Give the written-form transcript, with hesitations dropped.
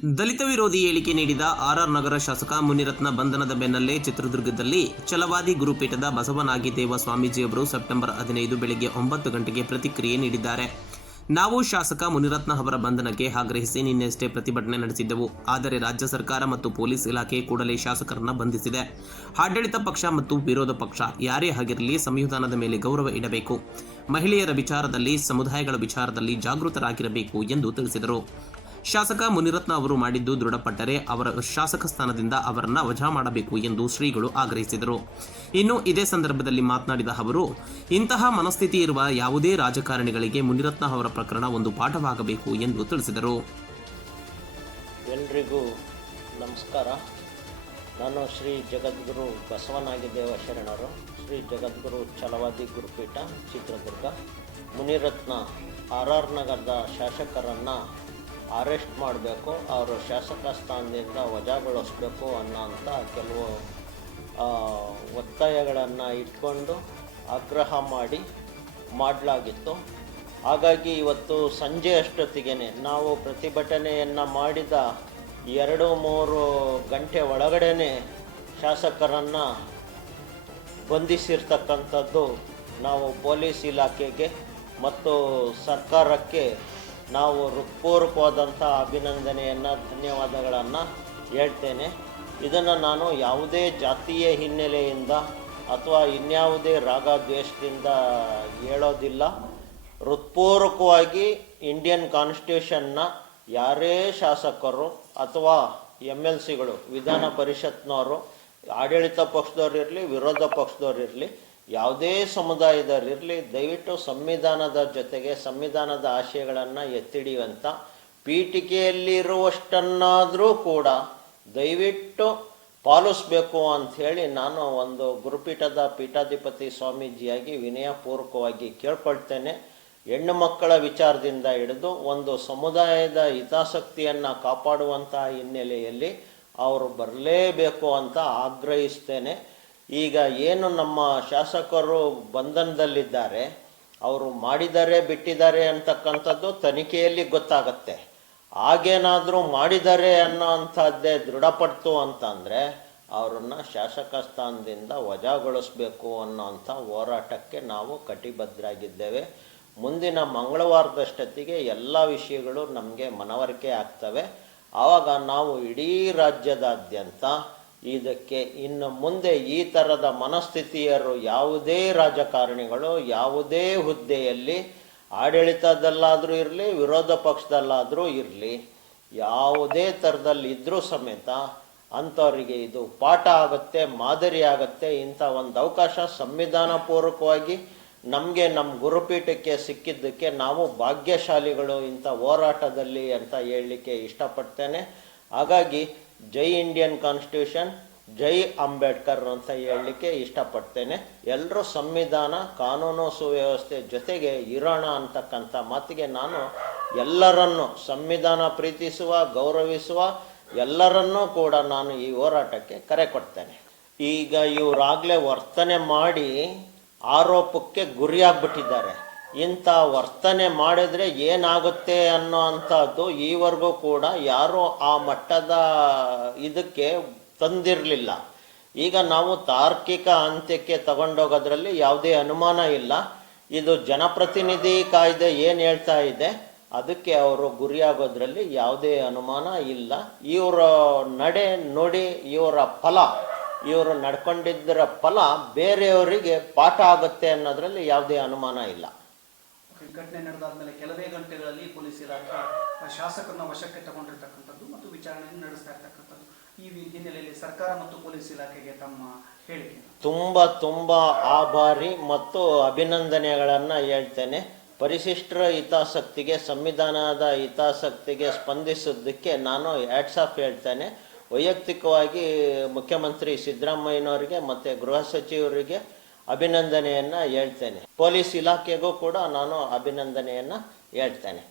ದಲಿತ ವಿರೋಧಿ ಹೇಳಿಕೆ ನೀಡಿದ ಆರ್ಆರ್ ನಗರ ಶಾಸಕ ಮುನಿರತ್ನ ಬಂಧನದ ಬೆನ್ನಲ್ಲೇ ಚಿತ್ರದುರ್ಗದಲ್ಲಿ ಛಲವಾದಿ ಗುರುಪೀಠದ ಬಸವನಾಗಿದೇವ ಸ್ವಾಮೀಜಿಯವರು ಸೆಪ್ಟೆಂಬರ್ 15 ಬೆಳಗ್ಗೆ 9 ಗಂಟೆಗೆ ಪ್ರತಿಕ್ರಿಯೆ ನೀಡಿದ್ದಾರೆ. ನಾವು ಶಾಸಕ ಮುನಿರತ್ನ ಅವರ ಬಂಧನಕ್ಕೆ ಆಗ್ರಹಿಸಿ ನಿನ್ನೆಯಷ್ಟೇ ಪ್ರತಿಭಟನೆ ನಡೆಸಿದ್ದೆವು. ಆದರೆ ರಾಜ್ಯ ಸರ್ಕಾರ ಮತ್ತು ಪೊಲೀಸ್ ಇಲಾಖೆ ಕೂಡಲೇ ಶಾಸಕರನ್ನ ಬಂಧಿಸಿದೆ. ಆಡಳಿತ ಪಕ್ಷ ಮತ್ತು ವಿರೋಧ ಪಕ್ಷ ಯಾರೇ ಆಗಿರಲಿ ಸಂವಿಧಾನದ ಮೇಲೆ ಗೌರವ ಇಡಬೇಕು. ಮಹಿಳೆಯರ ವಿಚಾರದಲ್ಲಿ, ಸಮುದಾಯಗಳ ವಿಚಾರದಲ್ಲಿ ಜಾಗೃತರಾಗಿರಬೇಕು ಎಂದು ತಿಳಿಸಿದರು. ಶಾಸಕ ಮುನಿರತ್ನ ಅವರು ಮಾಡಿದ್ದು ದೃಢಪಟ್ಟರೆ ಅವರ ಶಾಸಕ ಸ್ಥಾನದಿಂದ ಅವರನ್ನು ವಜಾ ಮಾಡಬೇಕು ಎಂದು ಶ್ರೀಗಳು ಆಗ್ರಹಿಸಿದರು. ಇನ್ನು ಇದೇ ಸಂದರ್ಭದಲ್ಲಿ ಮಾತನಾಡಿದ ಅವರು, ಇಂತಹ ಮನಸ್ಥಿತಿ ಇರುವ ಯಾವುದೇ ರಾಜಕಾರಣಿಗಳಿಗೆ ಮುನಿರತ್ನ ಅವರ ಪ್ರಕರಣ ಒಂದು ಪಾಠವಾಗಬೇಕು ಎಂದು ತಿಳಿಸಿದರು. ಎಲ್ರಿಗೂ ನಮಸ್ಕಾರ. ನಾನು ಶ್ರೀ ಜಗದ್ಗುರು ಬಸವನಾಗಿದೇವ ಶರಣರು, ಶ್ರೀ ಜಗದ್ಗುರು ಛಲವಾದಿ ಗುರುಪೀಠ ಚಿತ್ರದುರ್ಗ. ಮುನಿರತ್ನ ಆರ್ ನಗರದ ಶಾಸಕರನ್ನು ಅರೆಸ್ಟ್ ಮಾಡಬೇಕು, ಅವರು ಶಾಸಕ ಸ್ಥಾನದಿಂದ ವಜಾಗೊಳಿಸಬೇಕು ಅನ್ನೋಂಥ ಕೆಲವು ಒತ್ತಾಯಗಳನ್ನು ಇಟ್ಕೊಂಡು ಆಗ್ರಹ ಮಾಡಲಾಗಿತ್ತು. ಹಾಗಾಗಿ ಇವತ್ತು ಸಂಜೆ ಅಷ್ಟೊತ್ತಿಗೆ ನಾವು ಪ್ರತಿಭಟನೆಯನ್ನು ಮಾಡಿದ 2-3 ಗಂಟೆ ಒಳಗಡೆ ಶಾಸಕರನ್ನು ಬಂಧಿಸಿರ್ತಕ್ಕಂಥದ್ದು ನಾವು ಪೊಲೀಸ್ ಇಲಾಖೆಗೆ ಮತ್ತು ಸರ್ಕಾರಕ್ಕೆ ನಾವು ಹೃತ್ಪೂರ್ವಕವಾದಂಥ ಅಭಿನಂದನೆಯನ್ನು, ಧನ್ಯವಾದಗಳನ್ನು ಹೇಳ್ತೇನೆ. ಇದನ್ನು ನಾನು ಯಾವುದೇ ಜಾತಿಯ ಹಿನ್ನೆಲೆಯಿಂದ ಅಥವಾ ಇನ್ಯಾವುದೇ ರಾಗದ್ವೇಷದಿಂದ ಹೇಳೋದಿಲ್ಲ. ಹೃತ್ಪೂರ್ವಕವಾಗಿ ಇಂಡಿಯನ್ ಕಾನ್ಸ್ಟಿಟ್ಯೂಷನ್ನ ಯಾರೇ ಶಾಸಕರು ಅಥವಾ MLCಗಳು, ವಿಧಾನ ಪರಿಷತ್ನವರು, ಆಡಳಿತ ಪಕ್ಷದವ್ರು ಇರಲಿ, ವಿರೋಧ ಪಕ್ಷದವ್ರು ಇರಲಿ, ಯಾವುದೇ ಸಮುದಾಯದವರಿರಲಿ, ದಯವಿಟ್ಟು ಸಂವಿಧಾನದ ಜೊತೆಗೆ ಸಂವಿಧಾನದ ಆಶಯಗಳನ್ನು ಎತ್ತಿಡಿಯುವಂಥ ಪೀಠಿಕೆಯಲ್ಲಿರುವಷ್ಟನ್ನಾದರೂ ಕೂಡ ದಯವಿಟ್ಟು ಪಾಲಿಸಬೇಕು ಅಂಥೇಳಿ ನಾನು ಒಂದು ಗುರುಪೀಠದ ಪೀಠಾಧಿಪತಿ ಸ್ವಾಮೀಜಿಯಾಗಿ ವಿನಯಪೂರ್ವಕವಾಗಿ ಕೇಳ್ಕೊಳ್ತೇನೆ. ಹೆಣ್ಣು ಮಕ್ಕಳ ವಿಚಾರದಿಂದ ಹಿಡಿದು ಒಂದು ಸಮುದಾಯದ ಹಿತಾಸಕ್ತಿಯನ್ನು ಕಾಪಾಡುವಂಥ ಹಿನ್ನೆಲೆಯಲ್ಲಿ ಅವರು ಬರಲೇಬೇಕು ಅಂತ ಆಗ್ರಹಿಸ್ತೇನೆ. ಈಗ ಏನು ನಮ್ಮ ಶಾಸಕರು ಬಂಧನದಲ್ಲಿದ್ದಾರೆ, ಅವರು ಮಾಡಿದ್ದಾರೆ ಬಿಟ್ಟಿದ್ದಾರೆ ಅಂತಕ್ಕಂಥದ್ದು ತನಿಖೆಯಲ್ಲಿ ಗೊತ್ತಾಗತ್ತೆ. ಹಾಗೇನಾದರೂ ಮಾಡಿದ್ದಾರೆ ಅನ್ನೋ ಅಂಥದ್ದೇ ದೃಢಪಡ್ತು ಅಂತಂದರೆ ಅವರನ್ನು ಶಾಸಕ ಸ್ಥಾನದಿಂದ ವಜಾಗೊಳಿಸಬೇಕು ಅನ್ನೋಂಥ ಹೋರಾಟಕ್ಕೆ ನಾವು ಕಟಿಬದ್ಧರಾಗಿದ್ದೇವೆ. ಮುಂದಿನ ಮಂಗಳವಾರದಷ್ಟೊತ್ತಿಗೆ ಎಲ್ಲ ವಿಷಯಗಳು ನಮಗೆ ಮನವರಿಕೆ ಆಗ್ತವೆ. ಆವಾಗ ನಾವು ಇಡೀ ರಾಜ್ಯದಾದ್ಯಂತ ಇದಕ್ಕೆ ಇನ್ನು ಮುಂದೆ ಈ ಥರದ ಮನಸ್ಥಿತಿಯರು ಯಾವುದೇ ರಾಜಕಾರಣಿಗಳು ಯಾವುದೇ ಹುದ್ದೆಯಲ್ಲಿ ಆಡಳಿತದಲ್ಲಾದರೂ ಇರಲಿ, ವಿರೋಧ ಪಕ್ಷದಲ್ಲಾದರೂ ಇರಲಿ, ಯಾವುದೇ ಥರದಲ್ಲಿ ಇದ್ದರೂ ಸಮೇತ ಅಂಥವರಿಗೆ ಇದು ಪಾಠ ಆಗುತ್ತೆ, ಮಾದರಿ ಆಗುತ್ತೆ. ಇಂಥ ಒಂದು ಅವಕಾಶ ಸಂವಿಧಾನ ಪೂರ್ವಕವಾಗಿ ನಮಗೆ ನಮ್ಮ ಗುರುಪೀಠಕ್ಕೆ ಸಿಕ್ಕಿದ್ದಕ್ಕೆ ನಾವು ಭಾಗ್ಯಶಾಲಿಗಳು ಇಂಥ ಹೋರಾಟದಲ್ಲಿ ಅಂತ ಹೇಳಲಿಕ್ಕೆ ಇಷ್ಟಪಡ್ತೇನೆ. ಹಾಗಾಗಿ ಜೈ ಇಂಡಿಯನ್ ಕಾನ್ಸ್ಟಿಟ್ಯೂಷನ್, ಜೈ ಅಂಬೇಡ್ಕರ್ ಅಂತ ಹೇಳಲಿಕ್ಕೆ ಇಷ್ಟಪಡ್ತೇನೆ. ಎಲ್ಲರೂ ಸಂವಿಧಾನ, ಕಾನೂನು ಸುವ್ಯವಸ್ಥೆ ಜೊತೆಗೆ ಇರೋಣ ಅಂತಕ್ಕಂಥ ಮಾತಿಗೆ ನಾನು ಎಲ್ಲರನ್ನೂ ಸಂವಿಧಾನ ಪ್ರೀತಿಸುವ, ಗೌರವಿಸುವ ಎಲ್ಲರನ್ನೂ ಕೂಡ ನಾನು ಈ ಹೋರಾಟಕ್ಕೆ ಕರೆ ಕೊಡ್ತೇನೆ. ಈಗ ಇವರಾಗಲೇ ವರ್ತನೆ ಮಾಡಿ ಆರೋಪಕ್ಕೆ ಗುರಿಯಾಗ್ಬಿಟ್ಟಿದ್ದಾರೆ. ಇಂಥ ವರ್ತನೆ ಮಾಡಿದ್ರೆ ಏನಾಗುತ್ತೆ ಅನ್ನೋ ಅಂಥದ್ದು ಈವರೆಗೂ ಕೂಡ ಯಾರೂ ಆ ಮಟ್ಟದ ಇದಕ್ಕೆ ತಂದಿರಲಿಲ್ಲ. ಈಗ ನಾವು ತಾರ್ಕಿಕ ಅಂತ್ಯಕ್ಕೆ ತಗೊಂಡೋಗೋದ್ರಲ್ಲಿ ಯಾವುದೇ ಅನುಮಾನ ಇಲ್ಲ. ಇದು ಜನಪ್ರತಿನಿಧಿ ಕಾಯ್ದೆ ಏನು ಹೇಳ್ತಾ ಇದೆ ಅದಕ್ಕೆ ಅವರು ಗುರಿಯಾಗೋದ್ರಲ್ಲಿ ಯಾವುದೇ ಅನುಮಾನ ಇಲ್ಲ. ಇವರ ನಡೆ ನುಡಿ, ಇವರ ಫಲ, ಇವರು ನಡ್ಕೊಂಡಿದ್ದರ ಫಲ ಬೇರೆಯವರಿಗೆ ಪಾಠ ಆಗುತ್ತೆ ಅನ್ನೋದ್ರಲ್ಲಿ ಯಾವುದೇ ಅನುಮಾನ ಇಲ್ಲ. ಘಟನೆ ನಡೆದಾದ್ಮೇಲೆ ಕೆಲವೇ ಗಂಟೆಗಳಲ್ಲಿ ಪೊಲೀಸ್ ಇಲಾಖೆ ಶಾಸಕರನ್ನ ವಶಕ್ಕೆ ತಗೊಂಡಿರ್ತಕ್ಕಂಥದ್ದು ಮತ್ತು ವಿಚಾರಣೆಯನ್ನು ನಡೆಸ್ತಾ ಇರ್ತಕ್ಕಂಥದ್ದು, ಈ ಹಿನ್ನೆಲೆಯಲ್ಲಿ ಸರ್ಕಾರ ಮತ್ತು ಪೊಲೀಸ್ ಇಲಾಖೆಗೆ ತಮ್ಮ ಹೇಳಿಕೆ? ತುಂಬ ಆಭಾರಿ ಮತ್ತು ಅಭಿನಂದನೆಗಳನ್ನು ಹೇಳ್ತೇನೆ. ಪರಿಶಿಷ್ಟರ ಹಿತಾಸಕ್ತಿಗೆ, ಸಂವಿಧಾನದ ಹಿತಾಸಕ್ತಿಗೆ ಸ್ಪಂದಿಸೋದಕ್ಕೆ ನಾನು ಹ್ಯಾಟ್ಸ್ ಆಫ್ ಹೇಳ್ತೇನೆ. ವೈಯಕ್ತಿಕವಾಗಿ ಮುಖ್ಯಮಂತ್ರಿ ಸಿದ್ದರಾಮಯ್ಯನವರಿಗೆ ಮತ್ತು ಗೃಹ ಸಚಿವರಿಗೆ ಅಭಿನಂದನೆಯನ್ನು ಹೇಳ್ತೇನೆ. ಪೊಲೀಸ್ ಇಲಾಖೆಗೂ ಕೂಡ ನಾನು ಅಭಿನಂದನೆಯನ್ನು ಹೇಳ್ತೇನೆ.